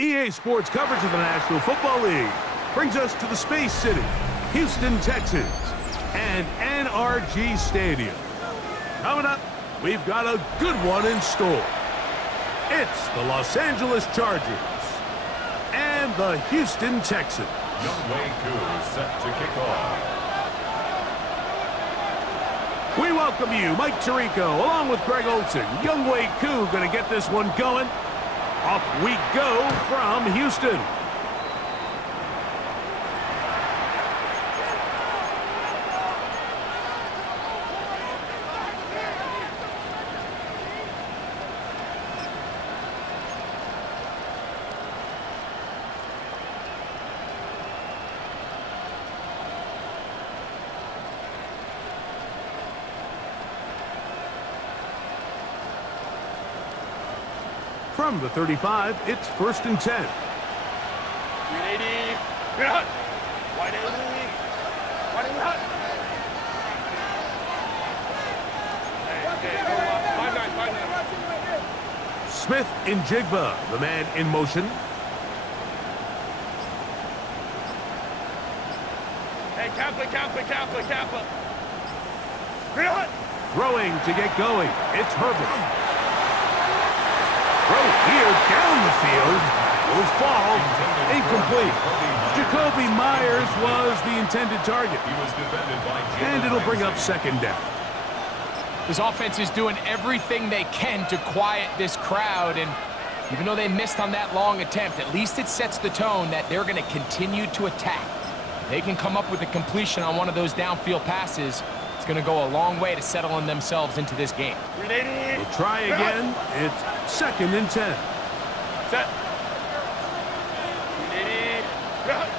EA Sports coverage of the National Football League brings us to the Space City, Houston, Texas, and NRG Stadium. Coming up, we've got a good one in store. It's the Los Angeles Chargers and the Houston Texans. Younghoe Koo set to kick off. We welcome you, Mike Tirico, along with Greg Olson. Younghoe Koo going to get this one going. Off we go from Houston. From the 35, it's 1st and 10. 380. Get out. Wide 80. Wide 80 hot. Okay, 5-9. Smith in Jigba, the man in motion. Hey, Kappa. Get out. Throwing to get going. It's Herbert. Throw here down the field. Will fall. Incomplete. Jacoby Myers was the intended target. He was defended by And it'll bring up 2nd down. This offense is doing everything they can to quiet this crowd, and even though they missed on that long attempt, at least it sets the tone that they're going to continue to attack. If they can come up with a completion on one of those downfield passes, it's going to go a long way to settling themselves into this game. 380. We'll try again. It's 2nd and 10. Set. 380. Get out.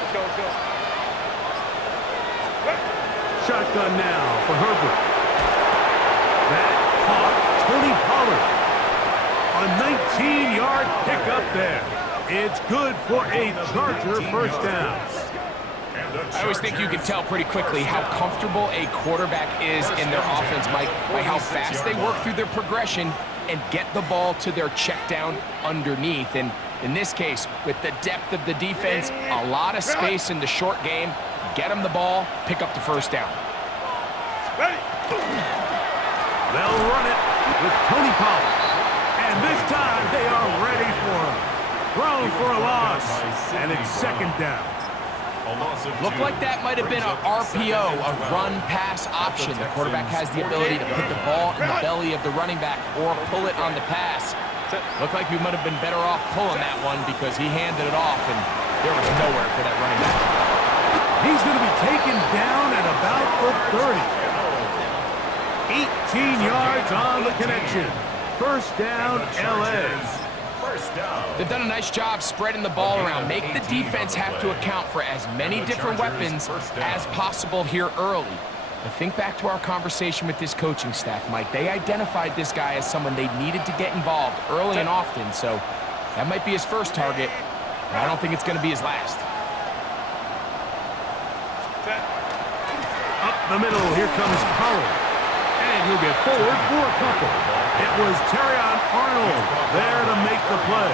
Let's go. Shotgun now for Herbert. That caught Tony Pollard. A 19-yard pickup there. It's good for a Charger 1st down. I always think you can tell pretty quickly how comfortable a quarterback is in their offense, Mike, by how fast they work through their progression and get the ball to their check down underneath. And in this case, with the depth of the defense, a lot of space in the short game, get them the ball, pick up the 1st down. Ready. They'll run it with Tony Pollard. And this time they are ready for him. Thrown for a loss. And it's 2nd down. Looked like that might have been a RPO, a run-pass option. The quarterback has the ability to put the ball in the belly of the running back or pull it on the pass. Looked like we might have been better off pulling that one because he handed it off, and there was nowhere for that running back. He's going to be taken down at about the 30. 18 yards on the connection. 1st down, LA. They've done a nice job spreading the ball around. Make the defense have to account for as many different weapons as possible here early. But think back to our conversation with this coaching staff, Mike. They identified this guy as someone they needed to get involved early and often, so that might be his first target. But I don't think it's going to be his last. Up the middle, here comes Pollard. And he'll get forward for a couple. It was Terrion Arnold there to make the play.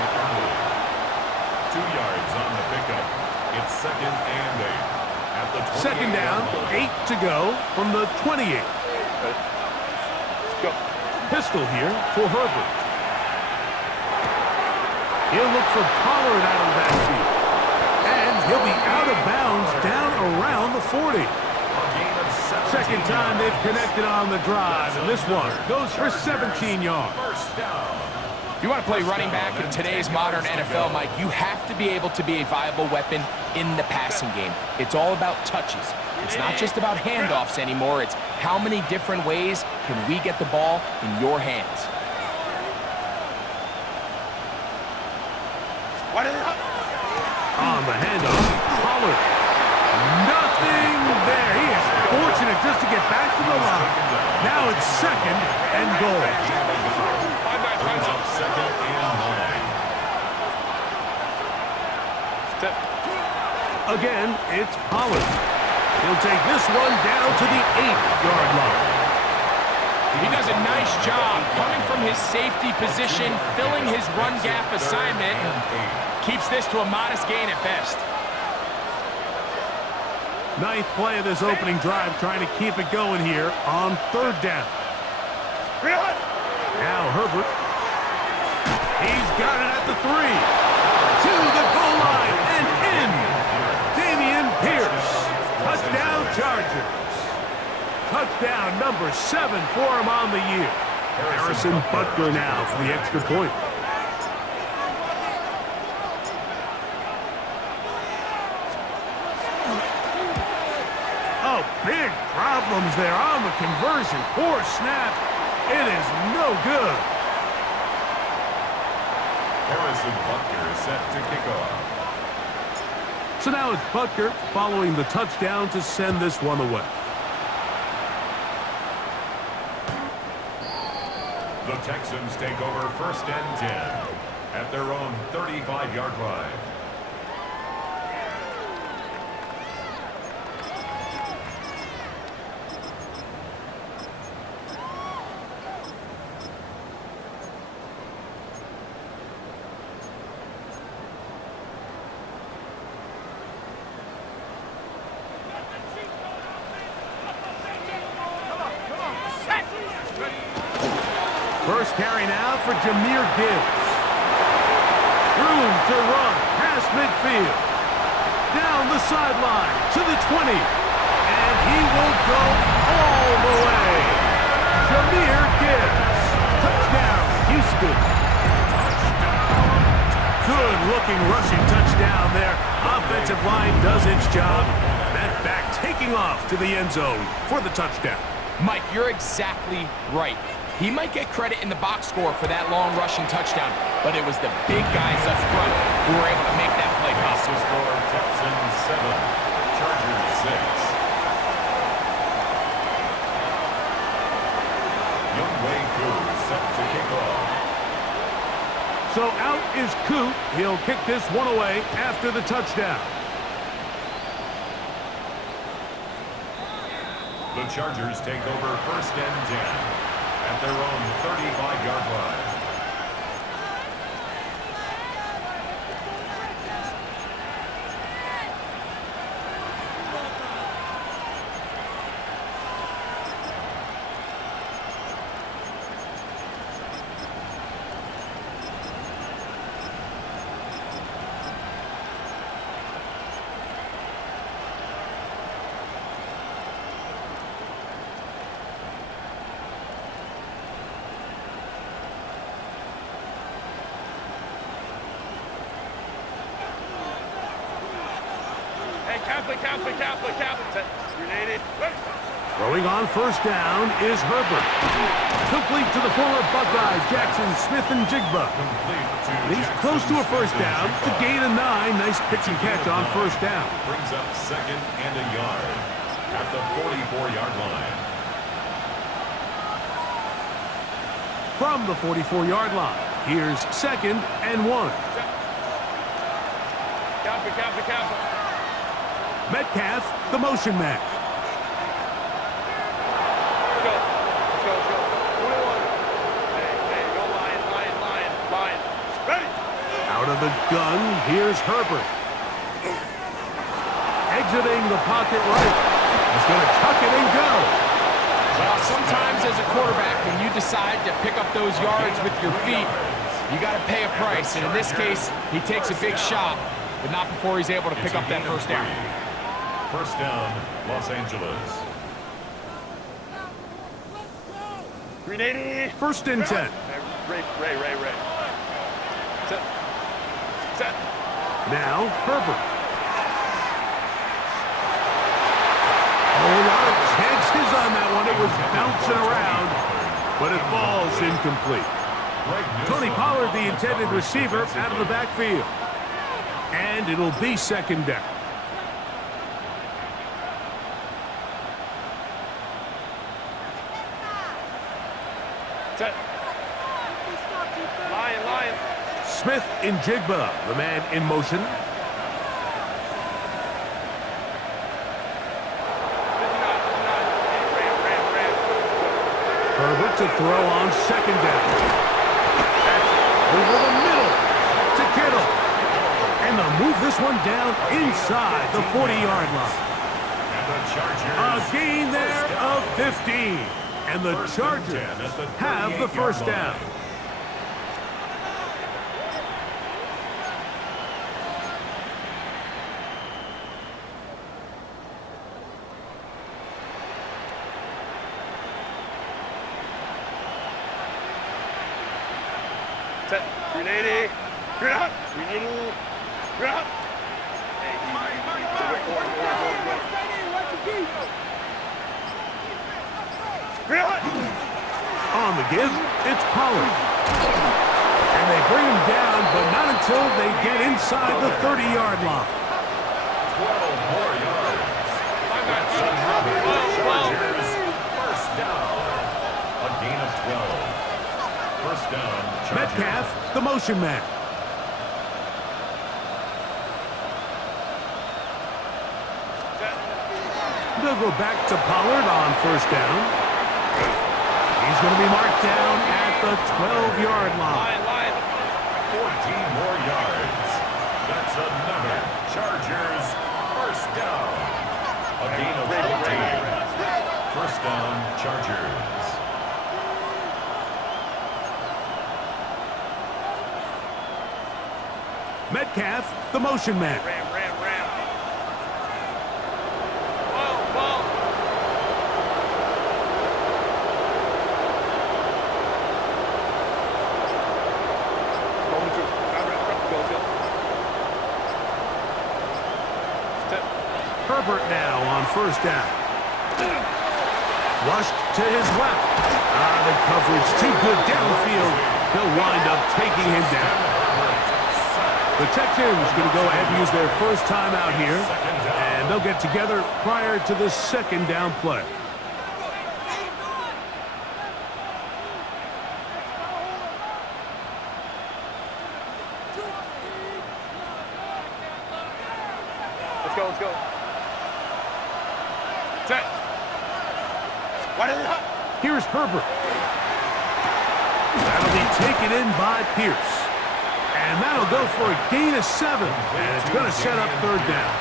2 yards on the pickup. It's 2nd and 8. At the 28 Second down, 8 to go from the 28. Let's go. Pistol here for Herbert. He'll look for Pollard out of the backfield. And he'll be out of bounds down around the 40. Second time they've connected on the drive, and this one goes for 17 yards. First down. If you want to play running back in today's modern NFL, Mike, you have to be able to be a viable weapon in the passing game. It's all about touches. It's not just about handoffs anymore. It's how many different ways can we get the ball in your hands. On the handoff, Pollard. Nothing there. He is fortunate just to get back to the line. Now it's 2nd and goal. Brings up 2nd and 9. Again, it's Pollard. He'll take this one down to the 8-yard line. He does a nice job coming from his safety position, filling his run gap assignment. Keeps this to a modest gain at best. 9th play of this opening drive, trying to keep it going here on 3rd down. Now Herbert. He's got it at the 3. To the goal line and in. Dameon Pierce. Touchdown Chargers. Touchdown number 7 for him on the year. Harrison Butker now for the extra point. Oh, big problems there on the conversion. Poor snap. It is no good. Harrison Butker is set to kick off. So now it's Butker following the touchdown to send this one away. The Texans take over 1st and 10 at their own 35-yard line. First carry now for Jahmyr Gibbs. Room to run past midfield. Down the sideline to the 20. And he will go all the way. Jahmyr Gibbs. Touchdown, Houston. Good-looking rushing touchdown there. Offensive line does its job. That back taking off to the end zone for the touchdown. Mike, you're exactly right. He might get credit in the box score for that long rushing touchdown, but it was the big guys up front who were able to make that play possible. Score Texans 7, Chargers 6. Younghoe Koo set to kick off. So out is Koo. He'll kick this one away after the touchdown. The Chargers take over 1st and 10 at their own 35-yard line. Throwing on first down is Herbert. Complete to the former Buckeyes, Jackson Smith-Njigba. He's close to a first down to gain a 9. Nice pitch and catch on first down. Brings up 2nd and a yard at the 44-yard line. From the 44-yard line, here's 2nd and 1. Copy. Metcalf, the motion man. Out of the gun, here's Herbert. Exiting the pocket right. He's going to tuck it and go. Well, sometimes as a quarterback, when you decide to pick up those yards with your feet, you got to pay a price. And in this case, he takes a big shot, but not before he's able to pick up that first down. First down, Los Angeles. 380. First and 10. Ray. Set. Now, Herbert. Oh, a lot of chances on that one. It was bouncing around, but it falls incomplete. Tony Pollard, the intended receiver, out of the backfield. And it'll be second down. Set. Lion. Smith in Jigba, the man in motion. 59. Ram. Herbert to throw on second down. That's over the middle to Kittle. And they'll move this one down inside the 40-yard line. And the Chargers. A gain there of 15. And the Chargers have the first down. Set. 380. You're out. 380. You're out. On the give, it's Pollard. And they bring him down, but not until they get inside the 30-yard line. 12 more yards. That's another Chargers first down. A gain of 12. First down, Chargers. Metcalf, the motion man. They'll go back to Pollard on first down. He's going to be marked down at the 12-yard line. Line. 14 more yards. That's another Chargers first down. A gain of 14. First down, Chargers. Metcalf, the motion man. Ram. Ball. Herbert now on first down. Flushed to his left. The coverage too good downfield. He'll wind up taking him down. The Texans going to go ahead and use their first timeout here. And they'll get together prior to the second down play. Let's go. Set. What is it? Here's Herbert. That'll be taken in by Pierce. And that'll go for a gain of 7. And it's going to set up third down.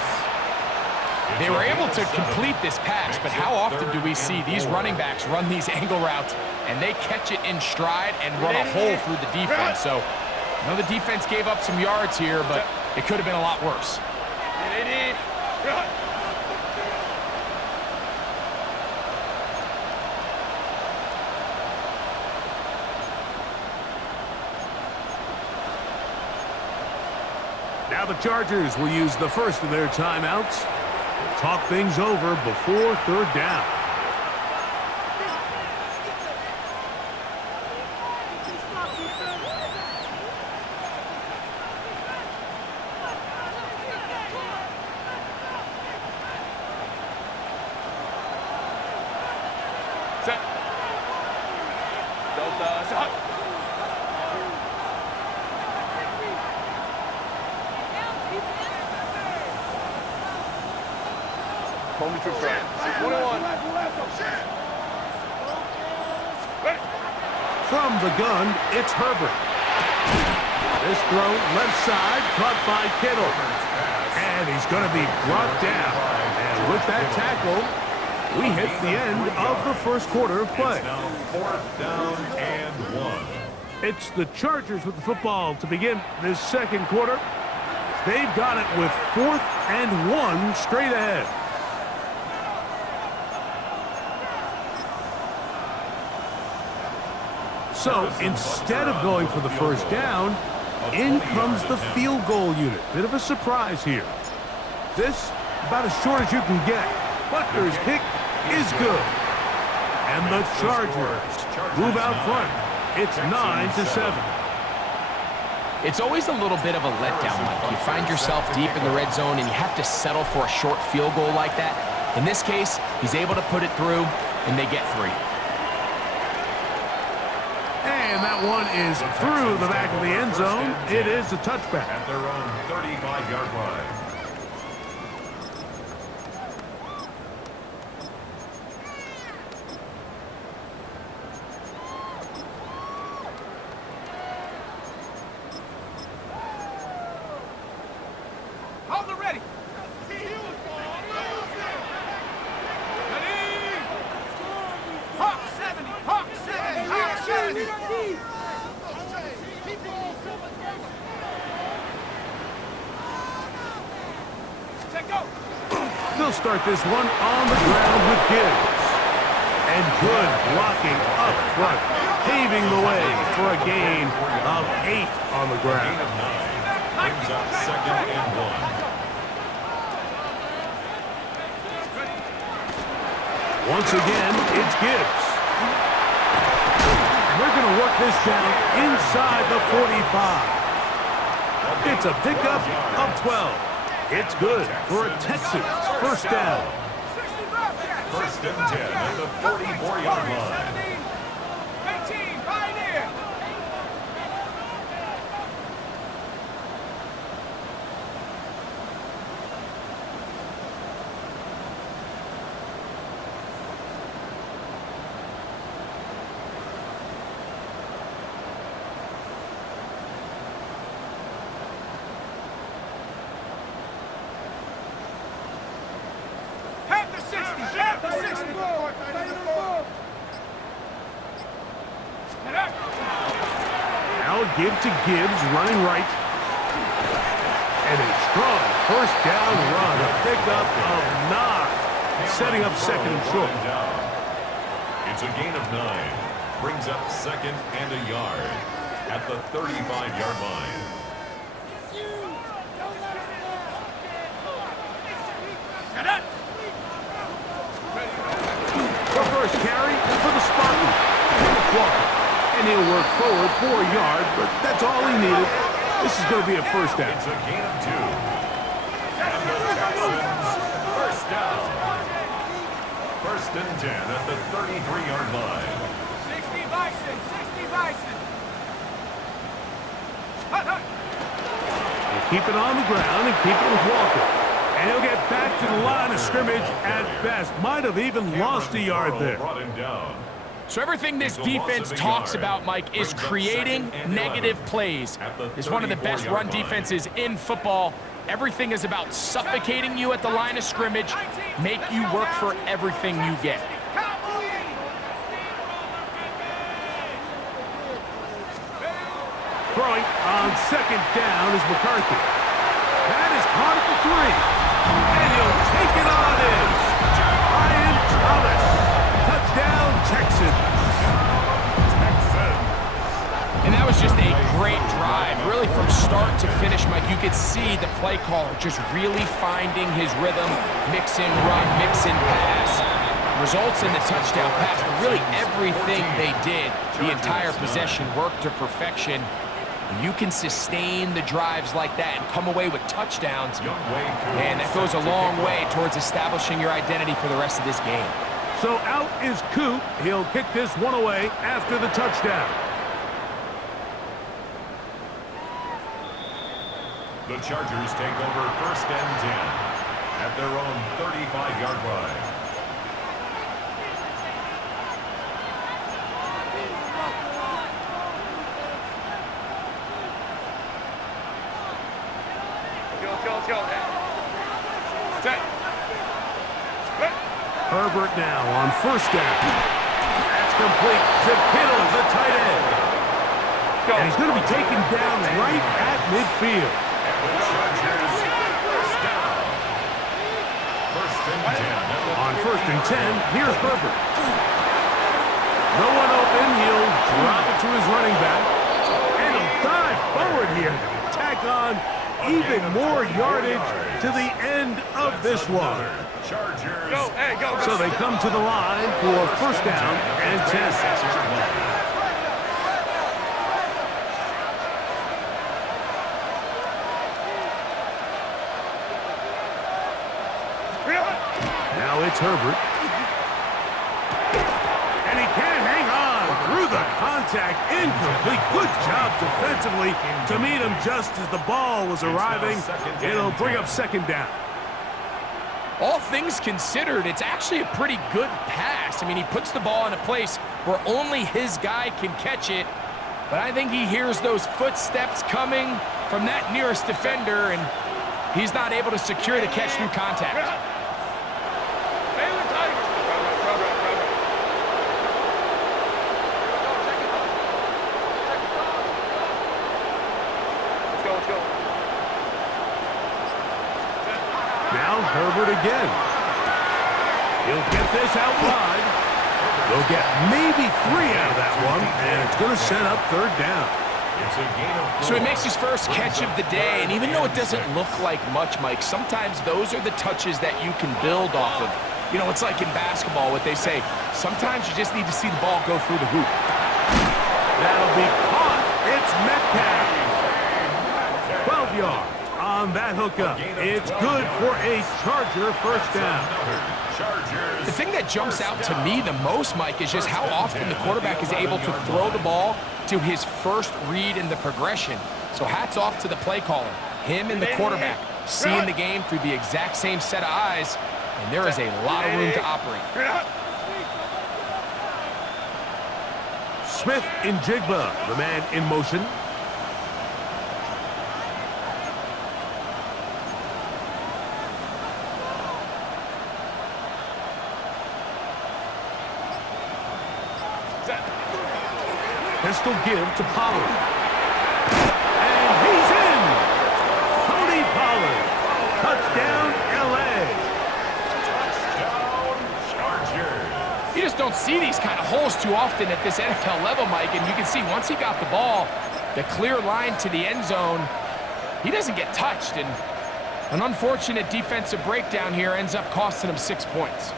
They were able to complete this pass, but how often do we see these running backs run these angle routes and they catch it in stride and run a hole through the defense? So, I know the defense gave up some yards here, but it could have been a lot worse. Now the Chargers will use the first of their timeouts. They'll talk things over before third down. Set. Delta. Set. Home to try. 21. From the gun, it's Herbert. This throw left side, caught by Kittle. And he's going to be brought down. And with that tackle, we hit the end of the first quarter of play. It's now 4th down and 1. It's the Chargers with the football to begin this second quarter. They've got it with 4th and 1 straight ahead. So instead of going for the first down, in comes the field goal unit. Bit of a surprise here. This about as short as you can get. Butler's kick is good. And the Chargers move out front. It's 9-7. It's always a little bit of a letdown, Mike. You find yourself deep in the red zone and you have to settle for a short field goal like that. In this case, he's able to put it through, and they get 3. And that one is through the back of the end zone. It is a touchback. At their own 35-yard line. Hold it ready. Hawk 70, Hawk 70, Hawk 70. Check go. They'll start this one on the ground with Gibbs. And good blocking up front, paving the way for a gain of 8 on the ground. Gain of 9 brings up 2nd and 1. Once again, it's Gibbs. And they're going to work this down inside the 45. It's a pickup of 12. It's good for a Texans first down. 1st and 10 at the 44-yard line. 18, Pioneer. Panther 60, Panther 60. Now a give to Gibbs, running right. And a strong first down run, a pickup of 9, setting up 2nd and short. It's a gain of 9. Brings up 2nd and a yard at the 35-yard line. The first carry for the Spartan. Walker. And he'll work forward for a yard, but that's all he needed. This is going to be a first down. It's a gain of 2. And the Texans first down. 1st and 10 at the 33-yard line. 60 Bison, 60 Bison. They'll keep it on the ground and keep it with Walker. And he'll get back to the line of scrimmage at best. Might have even lost a yard there. Brought him down. So everything this defense talks about, Mike, is creating negative plays. It's one of the best run defenses in football. Everything is about suffocating you at the line of scrimmage, make you work for everything you get. Throwing on 2nd down is McCarthy. That is caught at the 3. And he'll take it on in. Brian Thomas. Touchdown, Texans. And that was just a great drive. Really from start to finish, Mike, you could see the play caller just really finding his rhythm, mix in run, mix in pass. Results in the touchdown pass, but really everything they did, the entire possession worked to perfection. When you can sustain the drives like that and come away with touchdowns, man, that goes a long way towards establishing your identity for the rest of this game. So out is Coop. He'll kick this one away after the touchdown. The Chargers take over 1st and 10 at their own 35-yard line. Let's go. Set. Herbert now on first down. That's complete to Kittle, the tight end. And he's going to be taken down right at midfield. The Chargers, first down. First and 10. On first and 10, here's Herbert. No one open. He'll drop it to his running back. And he'll dive forward here. Tack on even more yardage to the end of this one. Chargers. Go. So they come to the line for first down and 10. Now it's Herbert. And he can't hang on through the contact. Incomplete. Good job defensively to meet him just as the ball was arriving. It'll bring up second down. All things considered, it's actually a pretty good pass. I mean, he puts the ball in a place where only his guy can catch it. But I think he hears those footsteps coming from that nearest defender, and he's not able to secure the catch through contact. Now Herbert again. He'll get this out wide. They'll get maybe 3 out of that one, and it's going to set up third down. It's a gain of 4. So he makes his first catch of the day, and even though it doesn't look like much, Mike, sometimes those are the touches that you can build off of. You know, it's like in basketball, what they say, sometimes you just need to see the ball go through the hoop. That'll be caught. It's Metcalf. 12 yards on that hookup. It's good for a Charger first down. The thing that jumps out to me the most, Mike, is just how often the quarterback is able to throw the ball to his first read in the progression. So hats off to the play caller. Him and the quarterback seeing the game through the exact same set of eyes, and there is a lot of room to operate. Smith in Jigba, the man in motion. Pistol give to Pollard. And he's in! Tony Pollard. Touchdown, L.A. Touchdown, Chargers. You just don't see these kind of holes too often at this NFL level, Mike, and you can see once he got the ball, the clear line to the end zone, he doesn't get touched, and an unfortunate defensive breakdown here ends up costing him 6 points.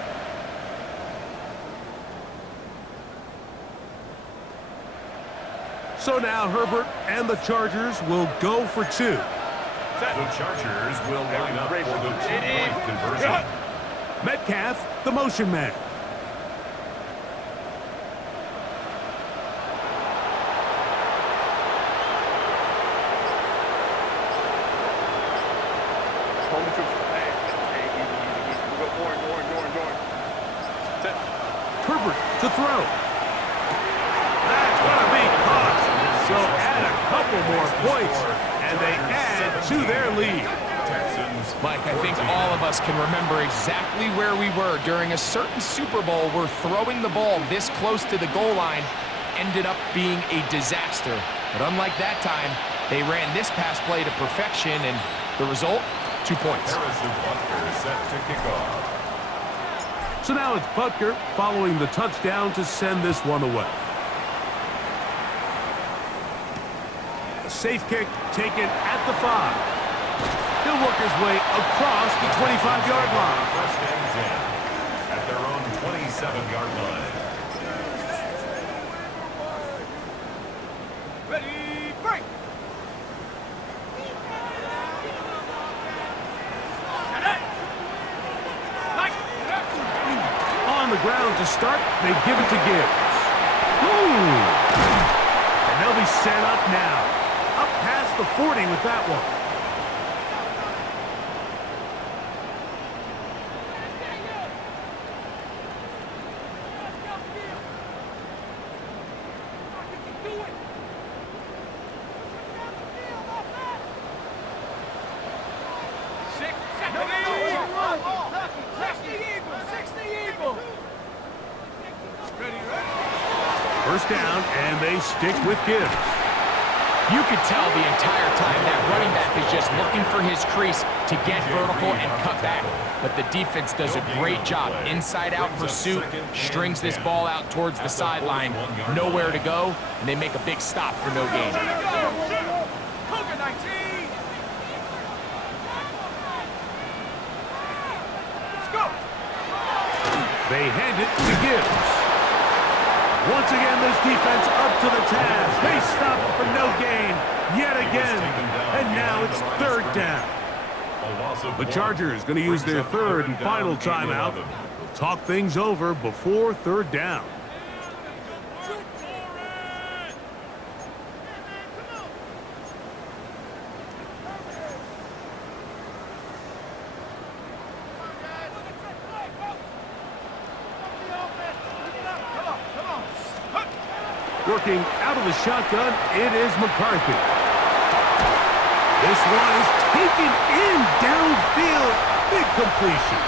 So now Herbert and the Chargers will go for 2. The Chargers will line up for the 2-point conversion. Metcalf, the motion man. Herbert to throw. That's going to be caught. So add a couple more points, and they add to their lead. Mike, I think all of us can remember exactly where we were during a certain Super Bowl where throwing the ball this close to the goal line ended up being a disaster. But unlike that time, they ran this pass play to perfection, and the result, 2 points. Harrison Butker set to kick off. So now it's Butker following the touchdown to send this one away. A safe kick taken at the 5. He'll work his way across the 25-yard line. First and 10 at their own 27-yard line. Ready, break! On the ground to start, they give it to Gibbs. Ooh. And they'll be set up now. Up past the 40 with that one. First down, and they stick with Gibbs. You could tell the entire time that running back is just looking for his crease to get vertical and cut back. But the defense does a great job. Inside-out pursuit, strings this ball out towards the sideline. Nowhere to go, and they make a big stop for no gain. They hand it to Gibbs. Once again, this defense up to the task. They stop it for no gain yet again. And now it's third down. The Chargers going to use their third and final timeout. They'll talk things over before third down. Working out of the shotgun, it is McCarthy. This one is taken in downfield. Big completion.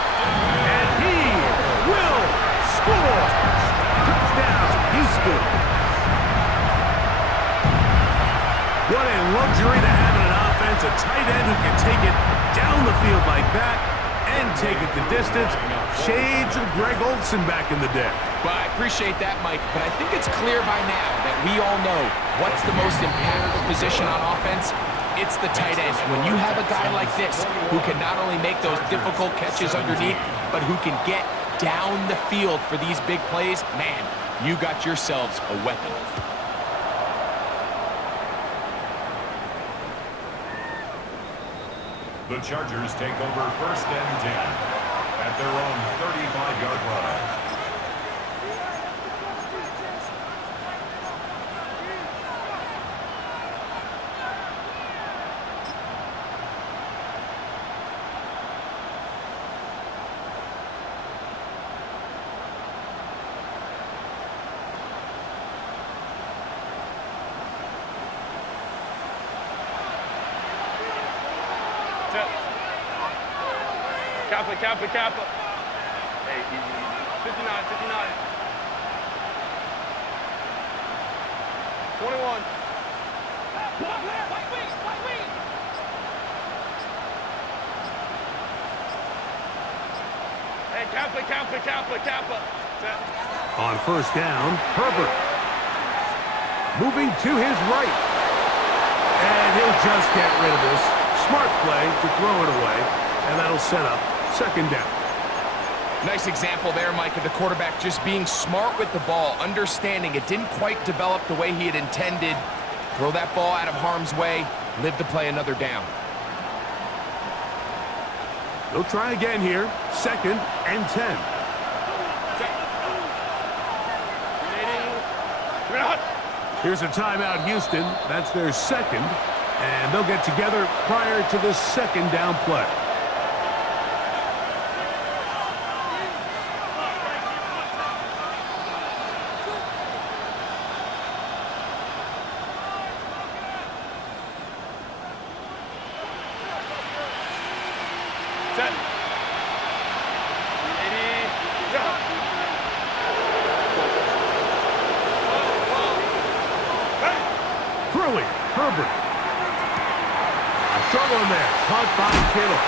And he will score. Touchdown, Houston. What a luxury to have in an offense. A tight end who can take it down the field like that and take it the distance. Shades of Greg Olsen back in the day. Well, I appreciate that, Mike, but I think it's clear by now that we all know what's the most impactful position on offense. It's the tight end. When you have a guy like this who can not only make those difficult catches underneath, but who can get down the field for these big plays, man, you got yourselves a weapon. The Chargers take over first and 10 at their own 35-yard line. Kappa. Hey, easy. 59. 21. Hey, Kappa. On first down, Herbert. Moving to his right. And he'll just get rid of this. Smart play to throw it away. And that'll set up second down. Nice example there, Mike, of the quarterback just being smart with the ball, understanding it didn't quite develop the way he had intended. Throw that ball out of harm's way, live to play another down. They'll try again here. Second and 10. Here's a timeout, Houston. That's their second. And they'll get together prior to the second down play. Herbert. Struggling there. Caught by Kittle.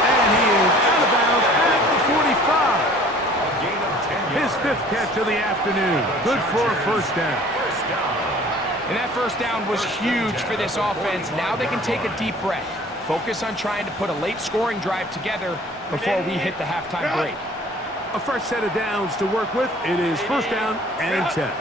And he is out of bounds at the 45. His fifth catch of the afternoon. Good for a first down. And that first down was huge for this offense. Now they can take a deep breath. Focus on trying to put a late scoring drive together before we hit the halftime break. A fresh set of downs to work with. It is first down and 10.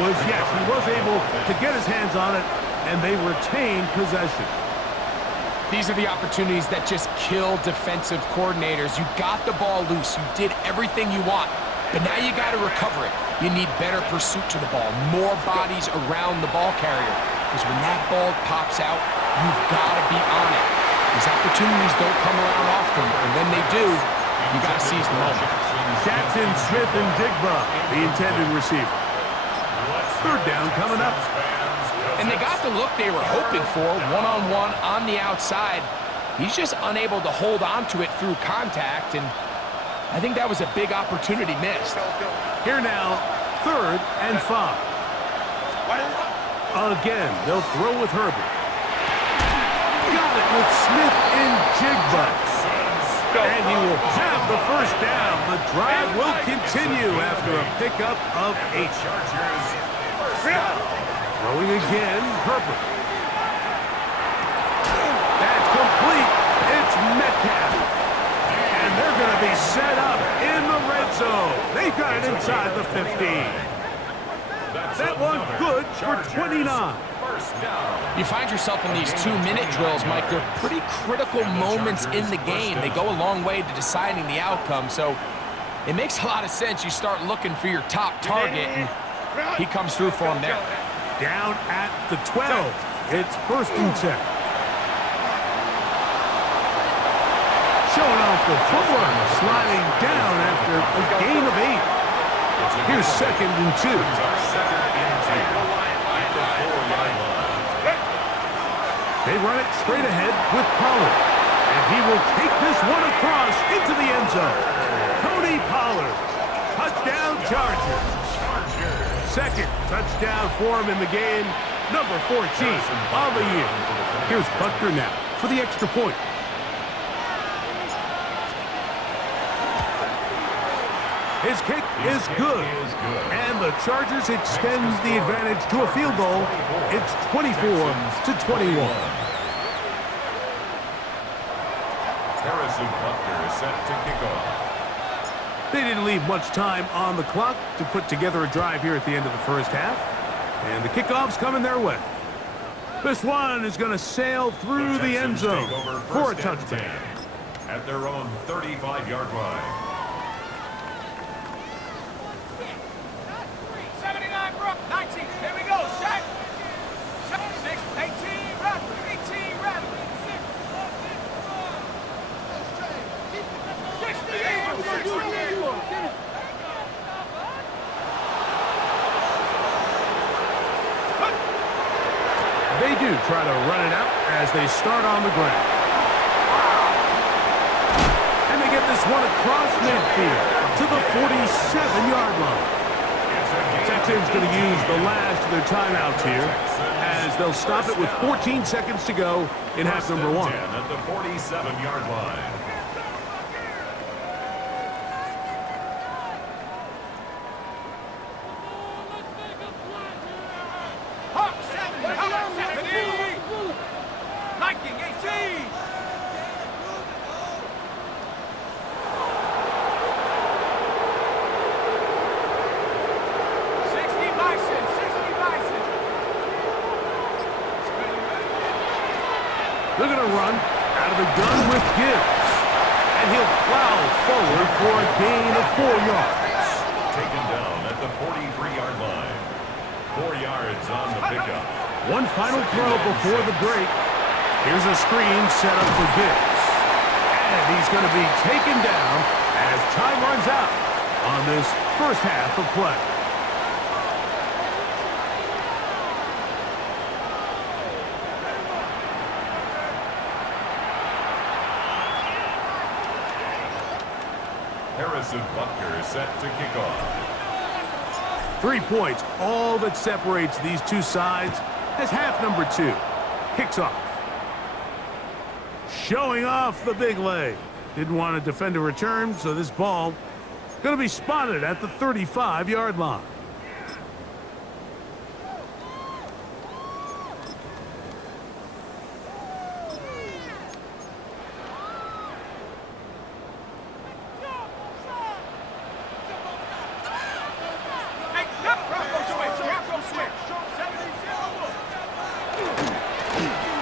Was, yes, he was able to get his hands on it, and they retained possession. These are the opportunities that just kill defensive coordinators. You got the ball loose. You did everything you want, but now you got to recover it. You need better pursuit to the ball, more bodies around the ball carrier, because when that ball pops out, you've got to be on it. These opportunities don't come around often, and when they do, you got to seize the moment. Jackson, Smith, and Digba, the intended receiver. Third down coming up. And they got the look they were hoping for, one-on-one on the outside. He's just unable to hold on to it through contact, and I think that was a big opportunity missed. Here now, 3rd and 5. Again, they'll throw with Herbert. Got it with Smith and Jigba. And he will have the first down. The drive will continue after a pickup of 8. Throwing again, Herbert. That's complete. It's Metcalf. And they're going to be set up in the red zone. They've got it inside the 15. That one good for 29. You find yourself in these 2-minute drills, Mike. They're pretty critical moments in the game. They go a long way to deciding the outcome, so it makes a lot of sense. You start looking for your top target, and he comes through for him there. Down at the 12. It's 1st and 10. Showing off the footwork, sliding down after a gain of 8. Here's 2nd and 2. They run it straight ahead with Pollard. And he will take this one across into the end zone. Tony Pollard. Touchdown Chargers. 2nd touchdown for him in the game. Number 14 on the year. Here's Butker now for the extra point. His kick is good. And the Chargers extend the advantage to a field goal. It's 24-21. Harrison Butker is set to kick off. They didn't leave much time on the clock to put together a drive here at the end of the first half. And the kickoff's coming their way. This one is going to sail through the end zone for a touchdown. At their own 35-yard line. 79, bro. 19. Here we go. Shaq. 6, 18, run. 18, run. 68. They do try to run it out as they start on the ground. And they get this one across midfield to the 47-yard line. Texans going to use the last of their timeouts here as they'll stop it with 14 seconds to go in half number 1. At the 47-yard line. They're going to run out of the gun with Gibbs. And he'll plow forward for a gain of 4 yards. Taken down at the 43-yard line. 4 yards on the pickup. One final throw before the break. Here's a screen set up for Gibbs. And he's going to be taken down as time runs out on this first half of play. Harrison Butker is set to kick off. 3 points, all that separates these two sides as half number 2 kicks off. Showing off the big leg. Didn't want to defend a return, so this ball going to be spotted at the 35-yard line.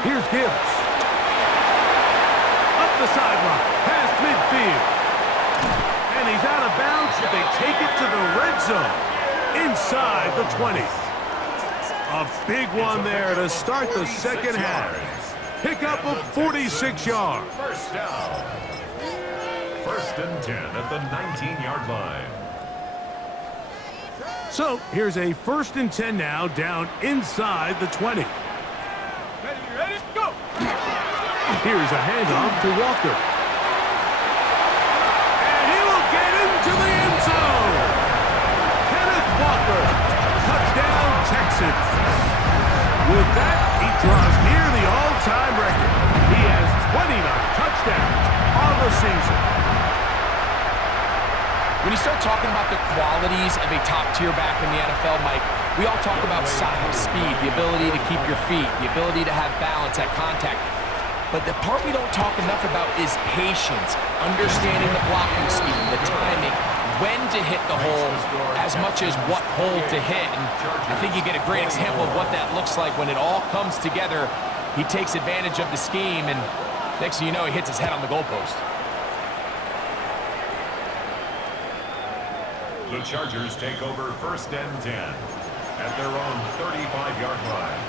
Here's Gibbs. Up the sideline, past midfield. And he's out of bounds, but they take it to the red zone. Inside the 20. A big one there to start the second half. Pickup of 46 yards. First down. First and 10 at the 19-yard line. So here's a 1st and 10 now, down inside the 20. Ready, go! Here's a handoff to Walker. And he will get into the end zone. Kenneth Walker, touchdown Texans. With that, he draws near the all-time record. He has 29 touchdowns on the season. When you start talking about the qualities of a top-tier back in the NFL, Mike, we all talk about size, speed, the ability to keep your feet, the ability to have balance at contact. But the part we don't talk enough about is patience, understanding the blocking scheme, the timing, when to hit the hole, as much as what hole to hit. And I think you get a great example of what that looks like when it all comes together. He takes advantage of the scheme, and next thing you know, he hits his head on the goalpost. The Chargers take over 1st and 10 at their own 35-yard line.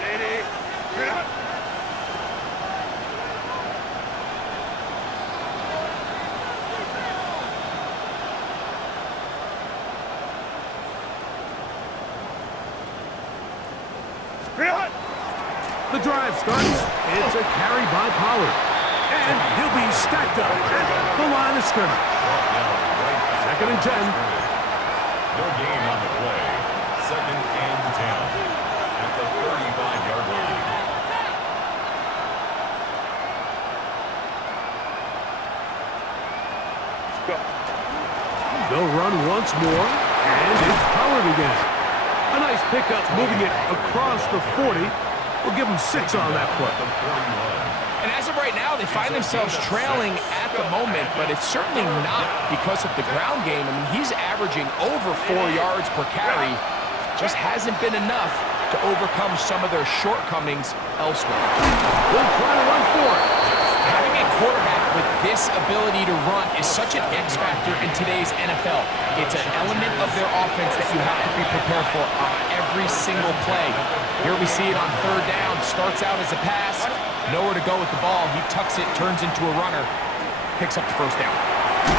Ready, run! The drive starts. It's a carry by Pollard. And he'll be stacked up at the line of scrimmage. 2nd and 10. No gain on the play. 2nd and 10 at the 35-yard line. They'll run once more, and it's Pollard again. A nice pickup moving it across the 40. We'll give them 6 on that play. And as of right now, they find themselves trailing at the moment, but it's certainly not because of the ground game. I mean, he's averaging over 4 yards per carry. Just hasn't been enough to overcome some of their shortcomings elsewhere. We'll try to run for it. Having a quarterback with this ability to run is such an X factor in today's NFL. It's an element of their offense that you have to be prepared for on every single play. Here we see it on 3rd down. Starts out as a pass. Nowhere to go with the ball. He tucks it, turns into a runner. Picks up the 1st down.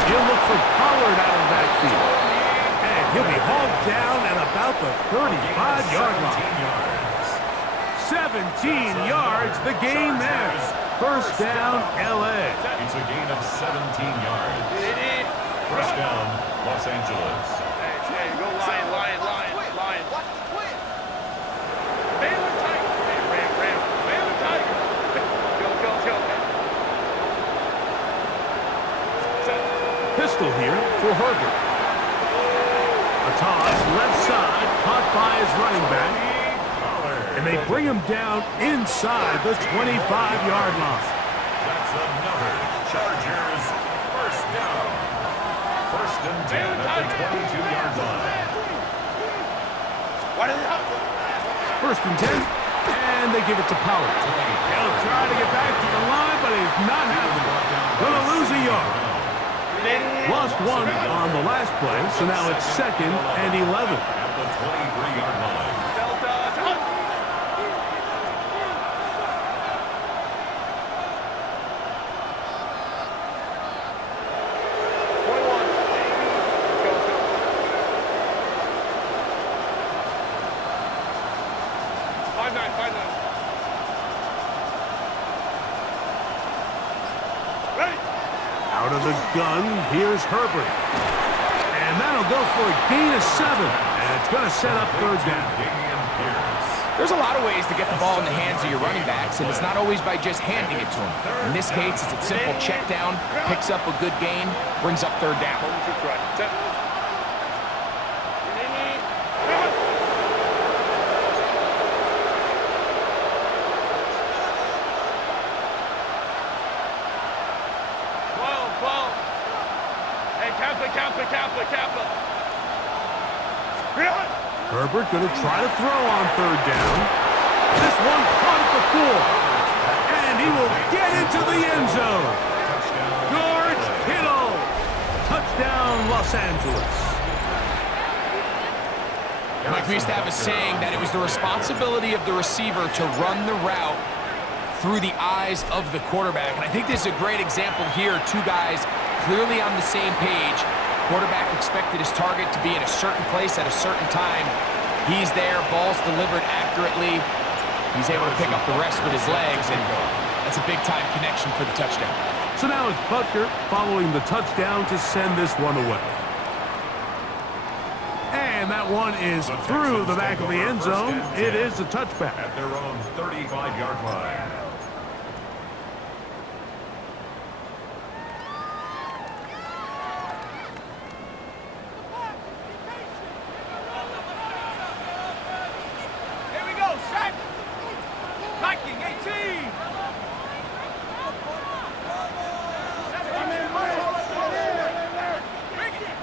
He'll look for Pollard out of the backfield. And he'll be hauled down at about the 35-yard line. 17 yards, the gain there. 1st down, L.A. It's a gain of 17 yards. 1st down, Los Angeles. Hey, go Lion. Baylor Tiger. Hey, Ram. Baylor Tiger. Go. Pistol here for Herbert. A toss, left side, caught by his running back. And they bring him down inside the 25-yard line. That's another Chargers 1st down. 1st and 10 at the 22-yard line. 1st and 10, and they give it to Pollard. He'll try to get back to the line, but he's not having it. Gonna lose a yard. Lost 1 on the last play, so now it's 2nd and 11. At the 23-yard line. Out of the gun, here's Herbert. And that'll go for a gain of 7. And it's going to set up 3rd down. There's a lot of ways to get the ball in the hands of your running backs, and it's not always by just handing it to them. In this case, it's a simple check down, picks up a good gain, brings up 3rd down. Hey, Kappa. Herbert going to try to throw on third down. This one caught at the 4. And he will get into the end zone. George Kittle. Touchdown, Los Angeles. Mike, we used to have a saying that it was the responsibility of the receiver to run the route through the eyes of the quarterback. And I think this is a great example here. Two guys clearly on the same page. Quarterback expected his target to be in a certain place at a certain time. He's there, ball's delivered accurately. He's able to pick up the rest with his legs, and that's a big-time connection for the touchdown. So now it's Butker following the touchdown to send this one away. And that one is through the back of the end zone. It is a touchback. At their own 35-yard line. Here we go, set. Viking 18. Bring it.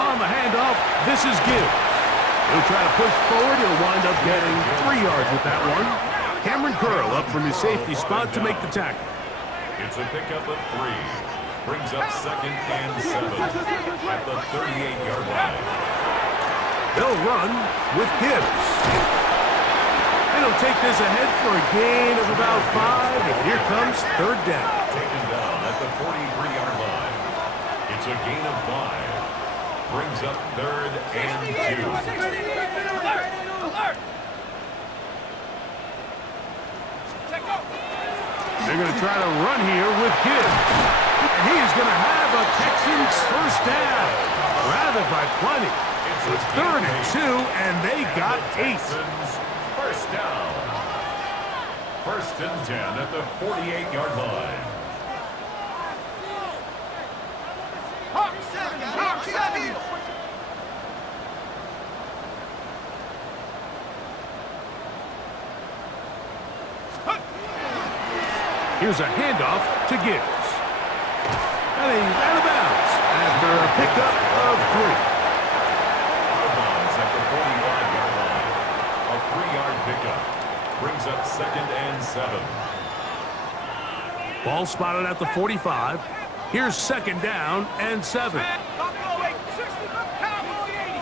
On the handoff, this is Gibbs. He'll try to push forward. He'll wind up getting 3 yards with that one. Cameron Curl up from his safety spot to make the tackle. It's a pickup of 3. Brings up 2nd and 7 at the 38-yard line. They'll run with Gibbs. And he'll take this ahead for a gain of about 5. And here comes third down. Taken down at the 43-yard line. It's a gain of 5. Brings up 3rd and 2. Alert! Alert! Check out. They're going to try to run here with Gibbs. And he's going to have a Texans first down. Rather by plenty. It's 3rd and 2, and they got 8. Texans first down. 1st and 10 at the 48-yard line. Hawk 7! Hawk 7! Here's a handoff to Gibbs. And he's out of bounds after a pickup of 3. Out at the 45-yard line. A 3-yard pickup. Brings up 2nd and 7. Ball spotted at the 45. Here's 2nd down and 7. Buffalo 8, 60, Cowboy 80.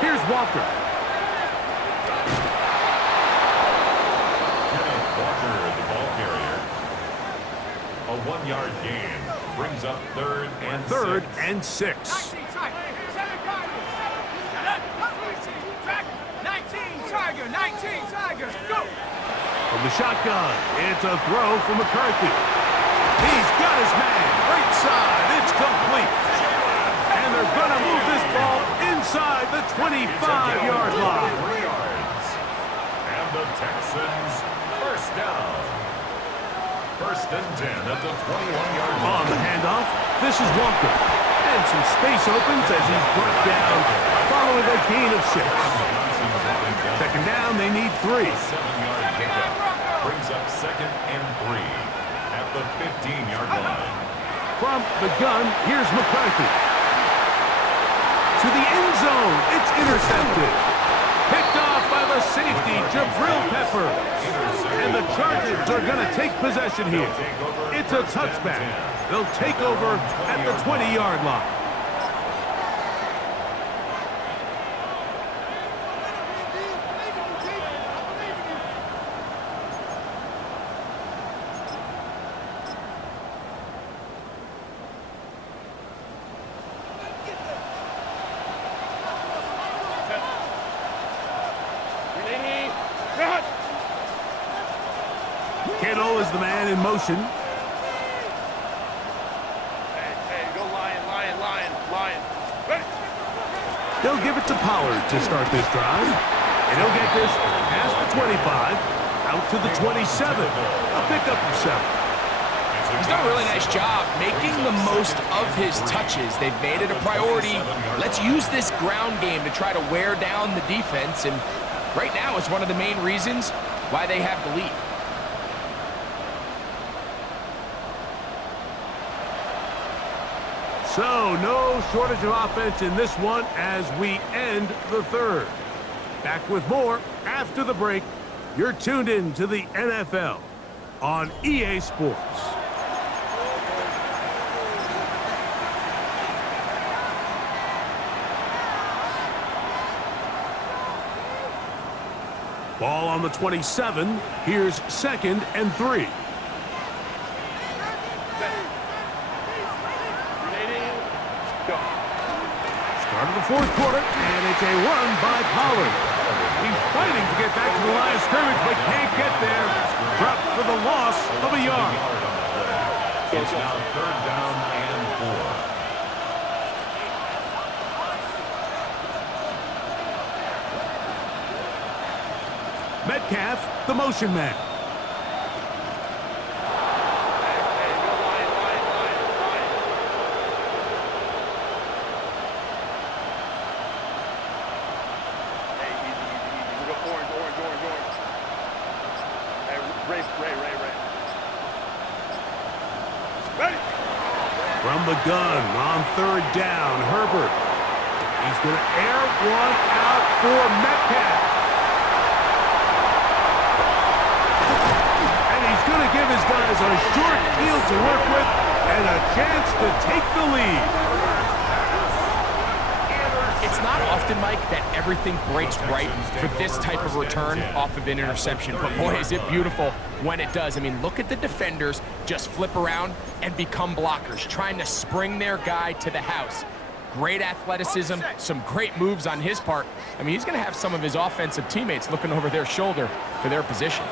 Here's Walker. Kenneth Walker, the ball carrier. A 1-yard gain. Brings up 3rd and 6. 3rd and 6. 19 Tiger, 19 Tigers, go! From the shotgun, it's a throw from McCarthy. He's got his man. Right side, it's complete. And they're going to move this ball inside the 25-yard line. 3 yards. And the Texans first down. 1st and 10 at the 21-yard line. On the handoff, this is Walker. And some space opens as he's brought down following a gain of 6. 2nd down, they need 3. 7-yard pickup. Brings up 2nd and 3 at the 15-yard line. From the gun, here's McCarthy. To the end zone, it's intercepted. Picked off by the safety, Jabril Peppers. And the Chargers are going to take possession here. It's a touchback. They'll take over at the 20-yard line. Kittle is the man in motion. Hey, go Lion. Ready? They'll give it to Pollard to start this drive. And he'll get this past the 25, out to the 27. A pickup of 7. He's done a really nice job making the most of his touches. They've made it a priority. Let's use this ground game to try to wear down the defense. And right now, it's one of the main reasons why they have the lead. So, no shortage of offense in this one as we end the third. Back with more after the break. You're tuned in to the NFL on EA Sports. Ball on the 27. Here's 2nd and 3. Start of the fourth quarter, and it's a run by Pollard. He's fighting to get back to the line of scrimmage, but can't get there. Dropped for the loss of a yard. It's now 3rd down and 4. Metcalf, the motion man. From the gun on 3rd down, Herbert. He's going to air one out for Metcalf. And he's going to give his guys a short field to work with and a chance to take the lead. It's not often, Mike, that everything breaks right for this type of return off of an interception. But boy, is it beautiful when it does. I mean, look at the defenders just flip around and become blockers, trying to spring their guy to the house. Great athleticism, some great moves on his part. I mean, he's going to have some of his offensive teammates looking over their shoulder for their position.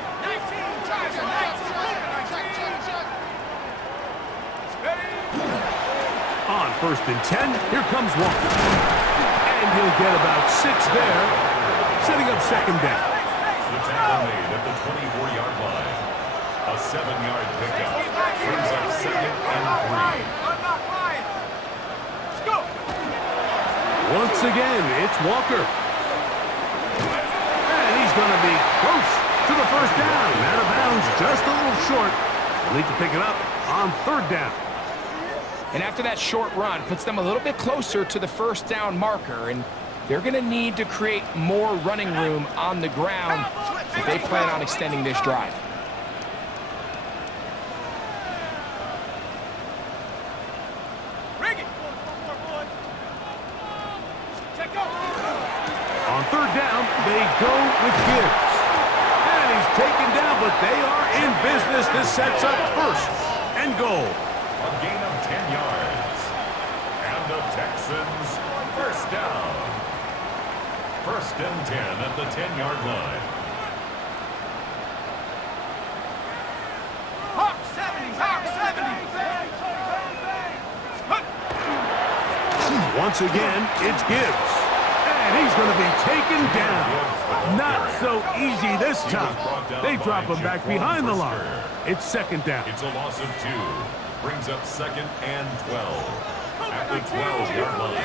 On 1st and 10, here comes Walker. And he'll get about 6 there, setting up 2nd down. The tackle made at the 24-yard line. A 7-yard pickup brings up 2nd and 3. Once again, it's Walker. And he's going to be close to the 1st down. Out of bounds, just a little short. Need to pick it up on 3rd down. And after that short run, puts them a little bit closer to the 1st down marker. And they're going to need to create more running room on the ground if they plan on extending this drive. On 3rd down, they go with Gibbs. And he's taken down, but they are in business. This sets up 1st and goal. A gain of 10 yards. And the Texans 1st down. 1st and 10 at the 10-yard line. Hawk 70, Hawk 70. Once again, it's Gibbs. And he's going to be taken down. Not so easy this time. They drop him back behind the line. It's 2nd down. It's a loss of 2. Brings up 2nd and 12. At the 12-yard line.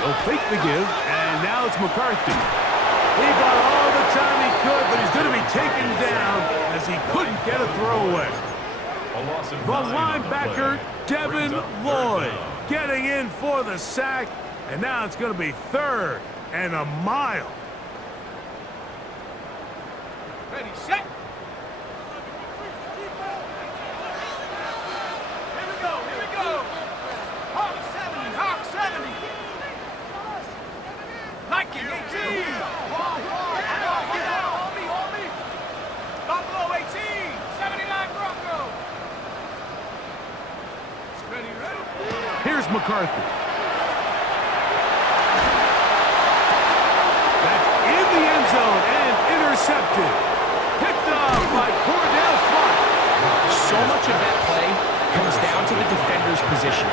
They'll fake the give, and now it's McCarthy. He got all the time he could, but he's going to be taken down as he couldn't get a throwaway. The linebacker, Devin Lloyd, getting in for the sack, and now it's going to be 3rd and a mile. Ready, set. Here we go, here we go. Hawk 70, Hawk 70. Nike 18. Buffalo 18, 79 Bronco. Ready. Here's McCarthy. That's in the end zone and intercepted. Picked off by Cordell Flott. So much of that play comes down to the defender's position.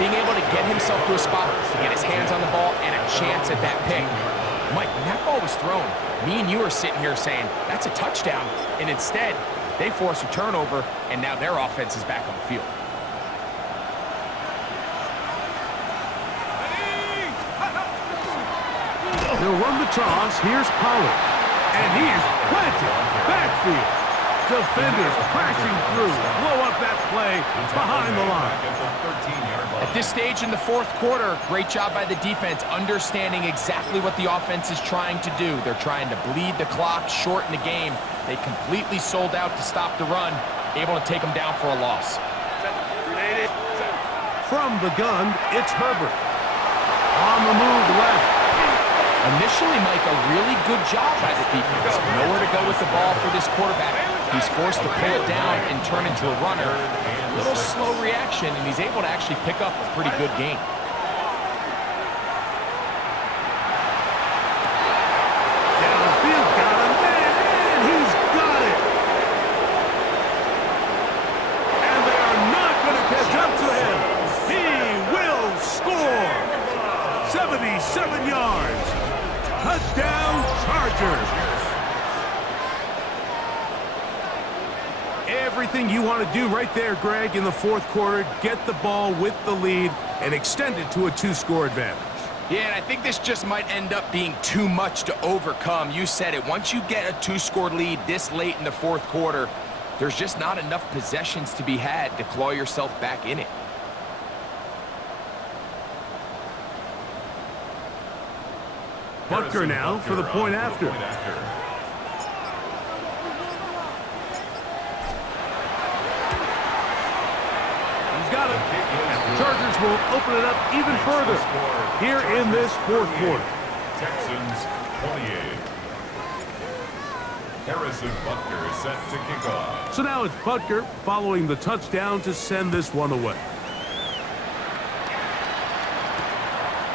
Being able to get himself to a spot, to get his hands on the ball, and a chance at that pick. Mike, when that ball was thrown, me and you are sitting here saying, that's a touchdown. And instead, They force a turnover, and now their offense is back on the field. They'll run the toss. Here's Pollard. And he is planted. Backfield. Defenders crashing through. Blow up that play behind the line. At this stage in the fourth quarter, great job by the defense understanding exactly what the offense is trying to do. They're trying to bleed the clock, shorten the game. They completely sold out to stop the run, able to take them down for a loss. From the gun, it's Herbert. On the move left. Initially, Mike, a really good job by the defense. Nowhere to go with the ball for this quarterback. He's forced to pull it down and turn into a runner. A little slow reaction, and he's able to actually pick up a pretty good game. Downfield, got him, and he's got it. And they are not going to catch up to him. He will score. 77 yards. Touchdown, Chargers. Everything you want to do right there, Greg, in the fourth quarter, get the ball with the lead and extend it to a 2-score advantage. Yeah, and I think this just might end up being too much to overcome. You said it. Once you get a 2-score lead this late in the fourth quarter, there's just not enough possessions to be had to claw yourself back in it. Butker now for the point after. He's got it. And the Chargers will open it up even further here in this fourth quarter. Texans 28. Harrison Butker is set to kick off. So now it's Butker following the touchdown to send this one away.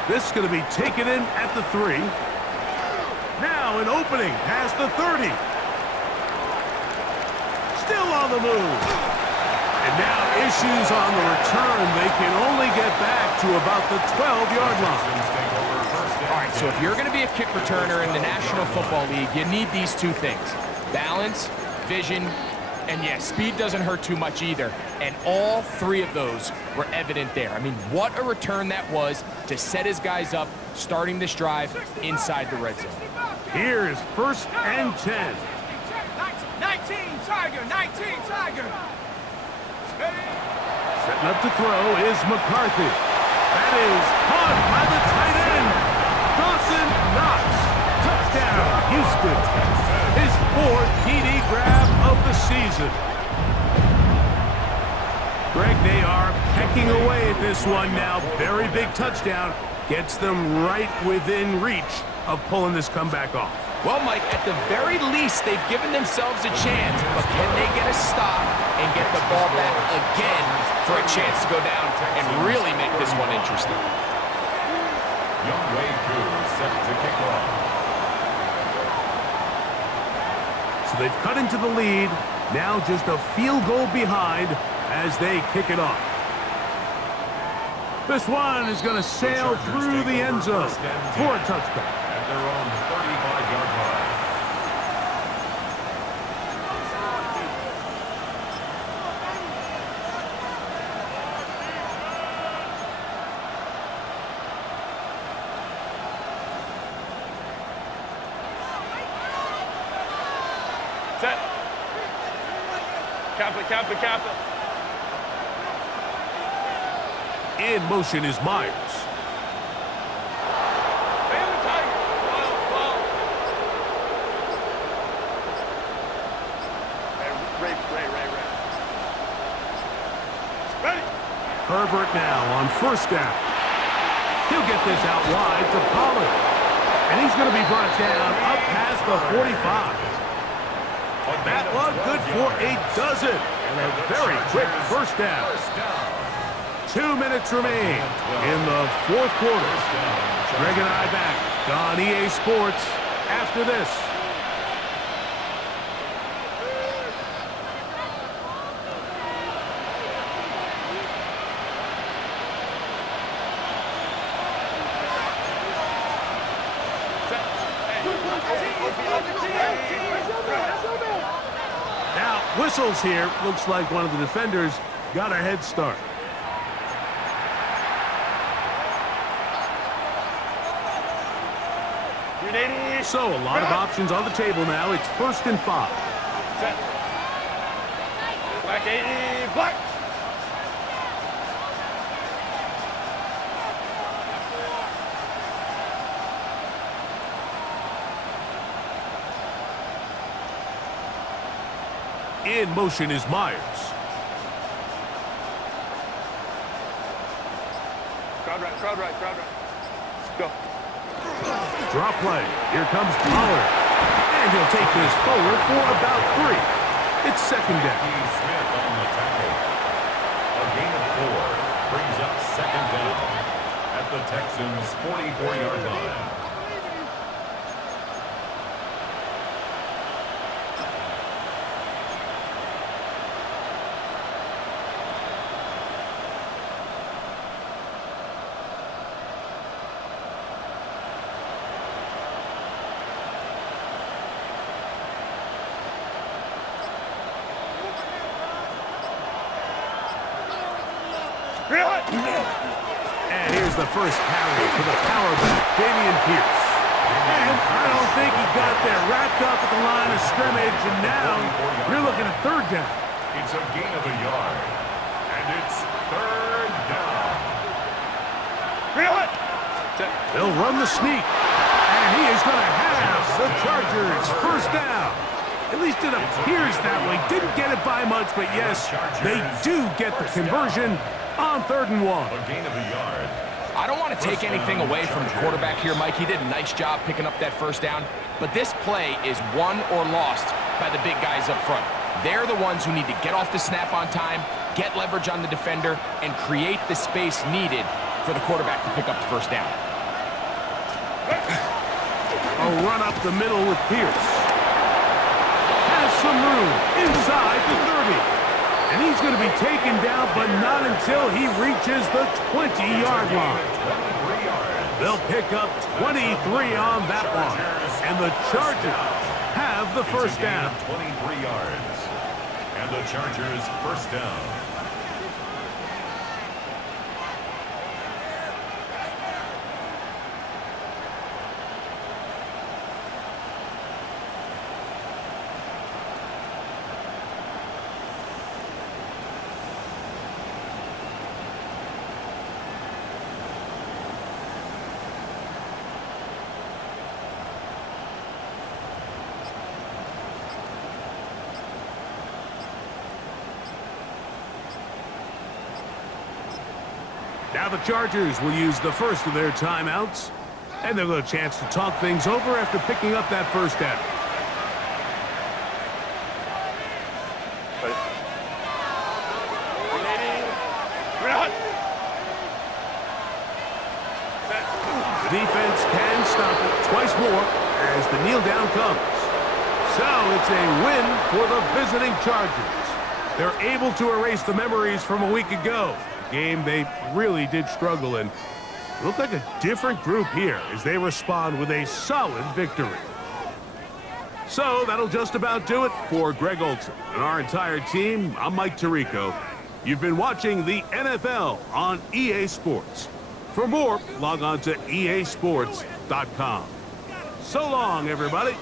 This is going to be taken in at the 3. Now an opening past the 30. Still on the move. And now issues on the return. They can only get back to about the 12-yard line. All right, so if you're going to be a kick returner in the National Football League, you need these two things. Balance, vision, and yes, speed doesn't hurt too much either. And all three of those were evident there. I mean, what a return that was to set his guys up, starting this drive inside the red zone. Here's 1st and 10. 19 Tiger, 19 Tiger. Setting up to throw is McCarthy. That is caught by the tight end. Dawson Knox. Touchdown, Houston. His 4th TD grab of the season. Greg, they are pecking away at this one now. Very big touchdown. Gets them right within reach of pulling this comeback off. Well, Mike, at the very least, they've given themselves a chance, but can they get a stop and get the ball back again for a chance to go down and really make this one interesting? Younghoe Koo set to kick off. So they've cut into the lead. Now just a field goal behind as they kick it off. This one is going to sail through the end zone for a touchback. At their own 35-yard line. Set. Kappa. In motion is Myers. Ready. Herbert now on 1st down. He'll get this out wide to Pollard. And he's going to be brought down up past the 45. That one good for a dozen. And a very quick 1st down. 2 minutes remain in the fourth quarter. Greg and I back on EA Sports after this. Now Whistles here. Looks like one of the defenders got a head start. So a lot of options on the table now. It's 1st and 5. Set. Black 80, black. In motion is Myers. Crowd right, crowd right, crowd right. Go. Drop play. Here comes Pollard. And he'll take this forward for about 3. It's 2nd down. Smith on the tackle. A gain of 4 brings up 2nd down at the Texans' 44-yard line. And here's the first carry for the power back, Dameon Pierce. And I don't think he got there. Wrapped up at the line of scrimmage, and now you're looking at 3rd down. It's a gain of a yard, and it's 3rd down. They'll run the sneak, and he is going to have the Chargers 1st down. At least it appears that way. Didn't get it by much, but yes, they do get the conversion on 3rd and 1. A gain of a yard. I don't want to take anything away from the quarterback here, Mike. He did a nice job picking up that 1st down, but this play is won or lost by the big guys up front. They're the ones who need to get off the snap on time, get leverage on the defender, and create the space needed for the quarterback to pick up the 1st down. A run up the middle with Pierce. Has some room inside the 30. And he's going to be taken down, but not until he reaches the 20-yard line. They'll pick up 23 on that one. And the Chargers have the 1st down. 23 yards. And the Chargers 1st down. Now the Chargers will use the first of their timeouts, and they'll get a chance to talk things over after picking up that 1st down. The defense can stop it twice more as the kneel down comes. So it's a win for the visiting Chargers. They're able to erase the memories from a week ago. Game they really did struggle in. Look like a different group here as they respond with a solid victory. So that'll just about do it for Greg Olsen and our entire team. I'm Mike Tirico. You've been watching the NFL on EA Sports. For more, log on to easports.com. So long, everybody.